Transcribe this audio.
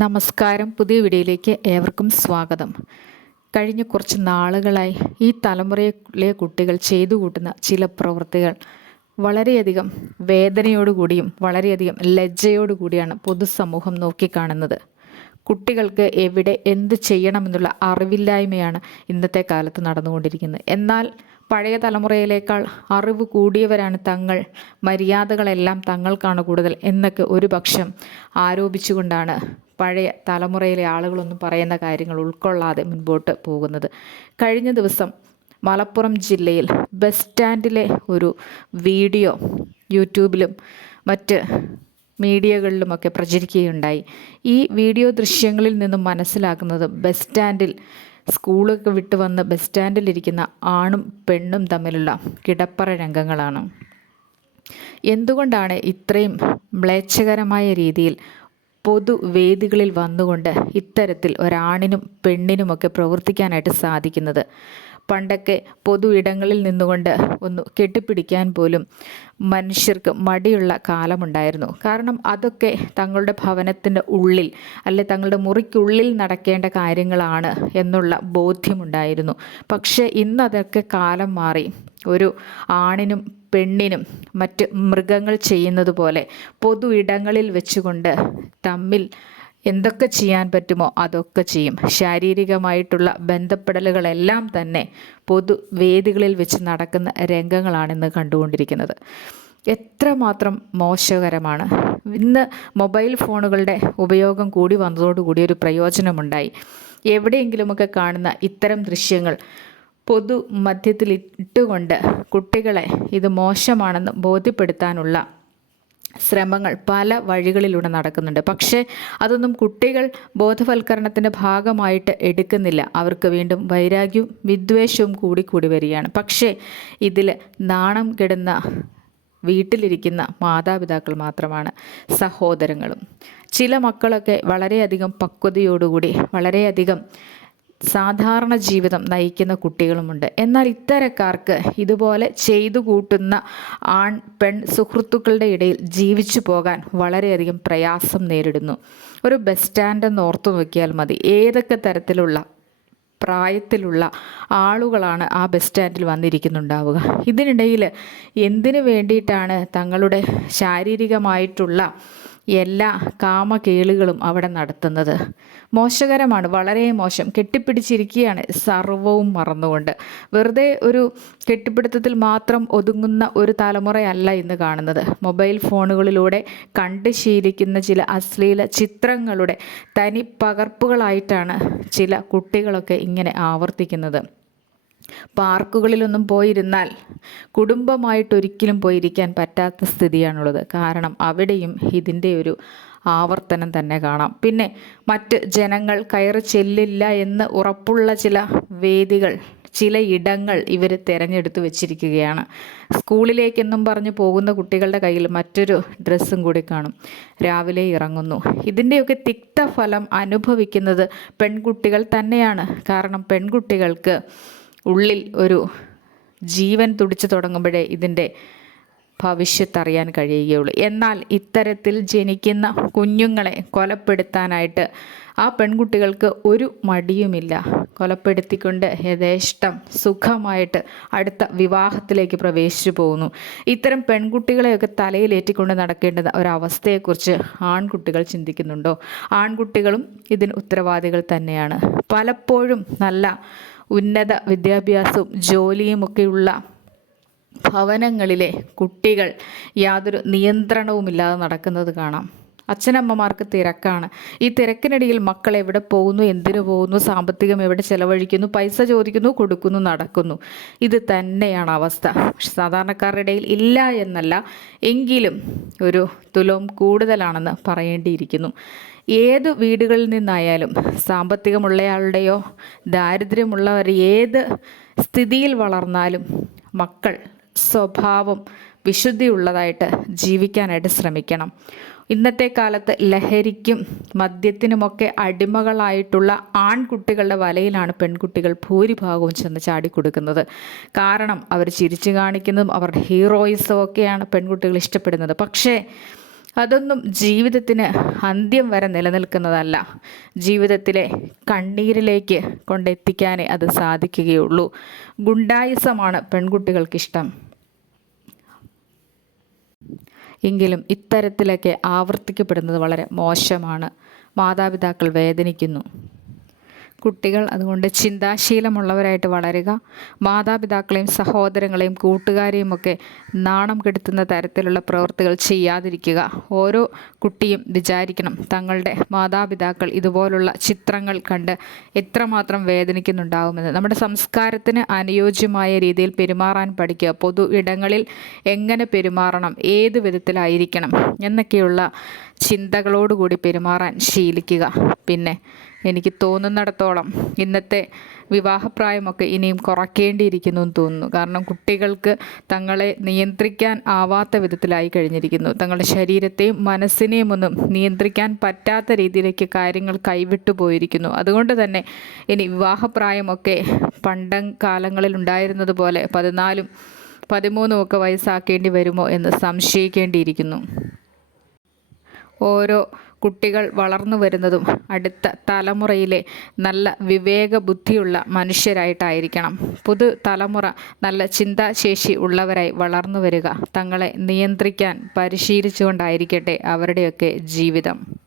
നമസ്കാരം. പുതിയ വീഡിയോയിലേക്ക് ഏവർക്കും സ്വാഗതം. കഴിഞ്ഞ കുറച്ച് നാളുകളായി ഈ തലമുറയിലെ കുട്ടികൾ ചെയ്തു കൂട്ടുന്ന ചില പ്രവൃത്തികൾ വളരെയധികം വേദനയോടുകൂടിയും വളരെയധികം ലജ്ജയോടുകൂടിയാണ് പൊതുസമൂഹം നോക്കിക്കാണുന്നത്. കുട്ടികൾക്ക് എവിടെ എന്ത് ചെയ്യണമെന്നുള്ള അറിവില്ലായ്മയാണ് ഇന്നത്തെ കാലത്ത് നടന്നുകൊണ്ടിരിക്കുന്നത്. എന്നാൽ പഴയ തലമുറയിലേക്കാൾ അറിവ് കൂടിയവരാണ് തങ്ങൾ. മര്യാദകളെല്ലാം തങ്ങൾക്കാണ് കൂടുതൽ എന്നൊക്കെ ഒരു പക്ഷം ആരോപിച്ചുകൊണ്ടാണ് പഴയ തലമുറയിലെ ആളുകളൊന്നും പറയുന്ന കാര്യങ്ങൾ ഉൾക്കൊള്ളാതെ മുൻപോട്ട് പോകുന്നത്. കഴിഞ്ഞ ദിവസം മലപ്പുറം ജില്ലയിൽ ബസ് സ്റ്റാൻഡിലെ ഒരു വീഡിയോ യൂട്യൂബിലും മറ്റ് മീഡിയകളിലുമൊക്കെ പ്രചരിക്കുകയുണ്ടായി. ഈ വീഡിയോ ദൃശ്യങ്ങളിൽ നിന്നും മനസ്സിലാക്കുന്നത് ബസ് സ്റ്റാൻഡിൽ സ്കൂളൊക്കെ വിട്ട് വന്ന് ബസ് സ്റ്റാൻഡിലിരിക്കുന്ന ആണും പെണ്ണും തമ്മിലുള്ള കിടപ്പറ രംഗങ്ങളാണ്. എന്തുകൊണ്ടാണ് ഇത്രയും മ്ലേച്ഛകരമായ രീതിയിൽ പൊതുവേദികളിൽ വന്നുകൊണ്ട് ഇത്തരത്തിൽ ഒരാണിനും പെണ്ണിനുമൊക്കെ പ്രവർത്തിക്കാനായിട്ട് സാധിക്കുന്നത്. പണ്ടൊക്കെ പൊതു ഇടങ്ങളിൽ നിന്നുകൊണ്ട് ഒന്ന് കെട്ടിപ്പിടിക്കാൻ പോലും മനുഷ്യർക്ക് മടിയുള്ള കാലമുണ്ടായിരുന്നു. കാരണം അതൊക്കെ തങ്ങളുടെ ഭവനത്തിന്റെ ഉള്ളിൽ അല്ലെ തങ്ങളുടെ മുറിക്കുള്ളിൽ നടക്കേണ്ട കാര്യങ്ങളാണ് എന്നുള്ള ബോധ്യമുണ്ടായിരുന്നു. പക്ഷേ ഇന്നതൊക്കെ കാലം മാറി. ഒരു ആണിനും പെണ്ണിനും മറ്റ് മൃഗങ്ങൾ ചെയ്യുന്നത് പോലെ പൊതു ഇടങ്ങളിൽ വെച്ചുകൊണ്ട് തമ്മിൽ എന്തൊക്കെ ചെയ്യാൻ പറ്റുമോ അതൊക്കെ ചെയ്യും. ശാരീരികമായിട്ടുള്ള ബന്ധപ്പെടലുകളെല്ലാം തന്നെ പൊതു വേദികളിൽ വെച്ച് നടക്കുന്ന രംഗങ്ങളാണിന്ന് കണ്ടുകൊണ്ടിരിക്കുന്നത്. എത്രമാത്രം മോശകരമാണ്. ഇന്ന് മൊബൈൽ ഫോണുകളുടെ ഉപയോഗം കൂടി വന്നതോടുകൂടി ഒരു പ്രയോജനമുണ്ടായി. എവിടെയെങ്കിലുമൊക്കെ കാണുന്ന ഇത്തരം ദൃശ്യങ്ങൾ പൊതു മധ്യത്തിൽ ഇട്ടുകൊണ്ട് കുട്ടികളെ ഇത് മോശമാണെന്ന് ബോധ്യപ്പെടുത്താനുള്ള ശ്രമങ്ങൾ പല വഴികളിലൂടെ നടക്കുന്നുണ്ട്. പക്ഷേ അതൊന്നും കുട്ടികൾ ബോധവൽക്കരണത്തിന്റെ ഭാഗമായിട്ട് എടുക്കുന്നില്ല. അവർക്ക് വീണ്ടും വൈരാഗ്യവും വിദ്വേഷവും കൂടി കൂടി വരികയാണ്. പക്ഷേ ഇതിൽ നാണം കെടുന്ന വീട്ടിലിരിക്കുന്ന മാതാപിതാക്കൾ മാത്രമാണ് സഹോദരങ്ങളും. ചില മക്കളൊക്കെ വളരെയധികം പക്വതയോടുകൂടി വളരെയധികം സാധാരണ ജീവിതം നയിക്കുന്ന കുട്ടികളുമുണ്ട്. എന്നാൽ ഇത്തരക്കാർക്ക് ഇതുപോലെ ചെയ്തു കൂട്ടുന്ന ആൺ പെൺ സുഹൃത്തുക്കളുടെ ഇടയിൽ ജീവിച്ചു പോകാൻ വളരെയധികം പ്രയാസം നേരിടുന്നു. ഒരു ബസ് സ്റ്റാൻഡ് എന്ന് ഓർത്തു നോക്കിയാൽ മതി. ഏതൊക്കെ തരത്തിലുള്ള പ്രായത്തിലുള്ള ആളുകളാണ് ആ ബസ് സ്റ്റാൻഡിൽ വന്നിരിക്കുന്നുണ്ടാവുക. ഇതിനിടയിൽ എന്തിനു വേണ്ടിയിട്ടാണ് തങ്ങളുടെ ശാരീരികമായിട്ടുള്ള എല്ലാ കാമകേളുകളും അവിടെ നടത്തുന്നത്. മോശകരമാണ്. വളരെ മോശം. കെട്ടിപ്പിടിച്ചിരിക്കുകയാണ്. സർവവും മറന്നുകൊണ്ട്. വെറുതെ ഒരു കെട്ടിപ്പിടുത്തത്തിൽ മാത്രം ഒതുങ്ങുന്ന ഒരു തലമുറയല്ല ഇന്ന് കാണുന്നത്. മൊബൈൽ ഫോണുകളിലൂടെ കണ്ട് ശീലിക്കുന്ന ചില അശ്ലീല ചിത്രങ്ങളുടെ തനി പകർപ്പുകളായിട്ടാണ് ചില കുട്ടികളൊക്കെ ഇങ്ങനെ ആവർത്തിക്കുന്നത്. പാർക്കുകളിലൊന്നും പോയിരുന്നാൽ കുടുംബമായിട്ടൊരിക്കലും പോയിരിക്കാൻ പറ്റാത്ത സ്ഥിതിയാണുള്ളത്. കാരണം അവിടെയും ഇതിന്റെ ഒരു ആവർത്തനം തന്നെ കാണാം. പിന്നെ മറ്റ് ജനങ്ങൾ കയറി ചെല്ലില്ല എന്ന് ഉറപ്പുള്ള ചില വേദികൾ ചില ഇടങ്ങൾ ഇവർ തിരഞ്ഞെടുത്ത് വെച്ചിരിക്കുകയാണ്. സ്കൂളിലേക്കെന്നും പറഞ്ഞ് പോകുന്ന കുട്ടികളുടെ കയ്യിൽ മറ്റൊരു ഡ്രസ്സും കൂടി കാണും. രാവിലെ ഇറങ്ങുന്നു. ഇതിന്റെയൊക്കെ തിക്തഫലം അനുഭവിക്കുന്നത് പെൺകുട്ടികൾ തന്നെയാണ്. കാരണം പെൺകുട്ടികൾക്ക് ഉള്ളിൽ ഒരു ജീവൻ തുടിച്ചു തുടങ്ങുമ്പോഴേ ഇതിന്റെ ഭവിഷ്യത്ത് അറിയാൻ കഴിയുകയുള്ളൂ. എന്നാൽ ഇത്തരത്തിൽ ജനിക്കുന്ന കുഞ്ഞുങ്ങളെ കൊലപ്പെടുത്താനായിട്ട് ആ പെൺകുട്ടികൾക്ക് ഒരു മടിയുമില്ല. കൊലപ്പെടുത്തിക്കൊണ്ട് യഥേഷ്ടം സുഖമായിട്ട് അടുത്ത വിവാഹത്തിലേക്ക് പ്രവേശിച്ചു പോകുന്നു. ഇത്തരം പെൺകുട്ടികളെയൊക്കെ തലയിലേറ്റിക്കൊണ്ട് നടക്കേണ്ടത് ഒരവസ്ഥയെക്കുറിച്ച് ആൺകുട്ടികൾ ചിന്തിക്കുന്നുണ്ടോ? ആൺകുട്ടികളും ഇതിന് ഉത്തരവാദികൾ തന്നെയാണ്. പലപ്പോഴും നല്ല ഉന്നത വിദ്യാഭ്യാസവും ജോലിയുമൊക്കെയുള്ള ഭവനങ്ങളിലെ കുട്ടികൾ യാതൊരു നിയന്ത്രണവുമില്ലാതെ നടക്കുന്നത് കാണാം. അച്ഛനമ്മമാർക്ക് തിരക്കാണ്. ഈ തിരക്കിനിടയിൽ മക്കൾ എവിടെ പോകുന്നു എന്തിനു പോകുന്നു സാമ്പത്തികം എവിടെ ചെലവഴിക്കുന്നു പൈസ ചോദിക്കുന്നു കൊടുക്കുന്നു നടക്കുന്നു. ഇത് തന്നെയാണ് അവസ്ഥ. പക്ഷെ സാധാരണക്കാരുടെ ഇടയിൽ ഇല്ല എന്നല്ല എങ്കിലും ഒരു തുലവും കൂടുതലാണെന്ന് പറയേണ്ടിയിരിക്കുന്നു. ഏത് വീടുകളിൽ നിന്നായാലും സാമ്പത്തികമുള്ളയാളുടെയോ ദാരിദ്ര്യമുള്ളവർ ഏത് സ്ഥിതിയിൽ വളർന്നാലും മക്കൾ സ്വഭാവം വിശുദ്ധിയുള്ളതായിട്ട് ജീവിക്കാനായിട്ട് ശ്രമിക്കണം. ഇന്നത്തെ കാലത്ത് ലഹരിക്കും മദ്യത്തിനുമൊക്കെ അടിമകളായിട്ടുള്ള ആൺകുട്ടികളുടെ വലയിലാണ് പെൺകുട്ടികൾ ഭൂരിഭാഗവും ചെന്ന് ചാടിക്കൊടുക്കുന്നത്. കാരണം അവർ ചിരിച്ചു കാണിക്കുന്നതും അവരുടെ ഹീറോയിസും ഒക്കെയാണ് പെൺകുട്ടികൾ ഇഷ്ടപ്പെടുന്നത്. പക്ഷേ അതൊന്നും ജീവിതത്തിന് അന്ത്യം വരെ നിലനിൽക്കുന്നതല്ല. ജീവിതത്തിലെ കണ്ണീരിലേക്ക് കൊണ്ടെത്തിക്കാനേ അത് സാധിക്കുകയുള്ളൂ. ഗുണ്ടായുസമാണ് പെൺകുട്ടികൾക്കിഷ്ടം. എങ്കിലും ഇത്തരത്തിലൊക്കെ ആവർത്തിക്കപ്പെടുന്നത് വളരെ മോശമാണ്. മാതാപിതാക്കൾ വേദനിക്കുന്നു. കുട്ടികൾ അതുകൊണ്ട് ചിന്താശീലമുള്ളവരായിട്ട് വളരുക. മാതാപിതാക്കളെയും സഹോദരങ്ങളെയും കൂട്ടുകാരെയും ഒക്കെ നാണം കെടുത്തുന്ന തരത്തിലുള്ള പ്രവൃത്തികൾ ചെയ്യാതിരിക്കുക. ഓരോ കുട്ടിയും വിചാരിക്കണം തങ്ങളുടെ മാതാപിതാക്കൾ ഇതുപോലുള്ള ചിത്രങ്ങൾ കണ്ട് എത്രമാത്രം വേദനിക്കുന്നുണ്ടാവുമെന്ന്. നമ്മുടെ സംസ്കാരത്തിന് അനുയോജ്യമായ രീതിയിൽ പെരുമാറാൻ പഠിക്കുക. പൊതു ഇടങ്ങളിൽ എങ്ങനെ പെരുമാറണം ഏത് വിധത്തിലായിരിക്കണം എന്നൊക്കെയുള്ള ചിന്തകളോടുകൂടി പെരുമാറാൻ ശീലിക്കുക. പിന്നെ എനിക്ക് തോന്നുന്നിടത്തോളം ഇന്നത്തെ വിവാഹപ്രായമൊക്കെ ഇനിയും കുറയ്ക്കേണ്ടിയിരിക്കുന്നു എന്ന് തോന്നുന്നു. കാരണം കുട്ടികൾക്ക് തങ്ങളെ നിയന്ത്രിക്കാൻ ആവാത്ത വിധത്തിലായി കഴിഞ്ഞിരിക്കുന്നു. തങ്ങളുടെ ശരീരത്തെയും മനസ്സിനെയും ഒന്നും നിയന്ത്രിക്കാൻ പറ്റാത്ത രീതിയിലേക്ക് കാര്യങ്ങൾ കൈവിട്ടു പോയിരിക്കുന്നു. അതുകൊണ്ട് തന്നെ ഇനി വിവാഹപ്രായമൊക്കെ പണ്ട കാലങ്ങളിൽ ഉണ്ടായിരുന്നത് പോലെ പതിനാലും പതിമൂന്നും ഒക്കെ വയസ്സാക്കേണ്ടി വരുമോ എന്ന് സംശയിക്കേണ്ടിയിരിക്കുന്നു. ഓരോ കുട്ടികൾ വളർന്നു വരുന്നതും അടുത്ത തലമുറയിലെ നല്ല വിവേക ബുദ്ധിയുള്ള മനുഷ്യരായിട്ടായിരിക്കണം. പുതു തലമുറ നല്ല ചിന്താശേഷി ഉള്ളവരായി വളർന്നു വരിക. തങ്ങളെ നിയന്ത്രിക്കാൻ പരിശീലിച്ചുകൊണ്ടായിരിക്കട്ടെ അവരുടെയൊക്കെ ജീവിതം.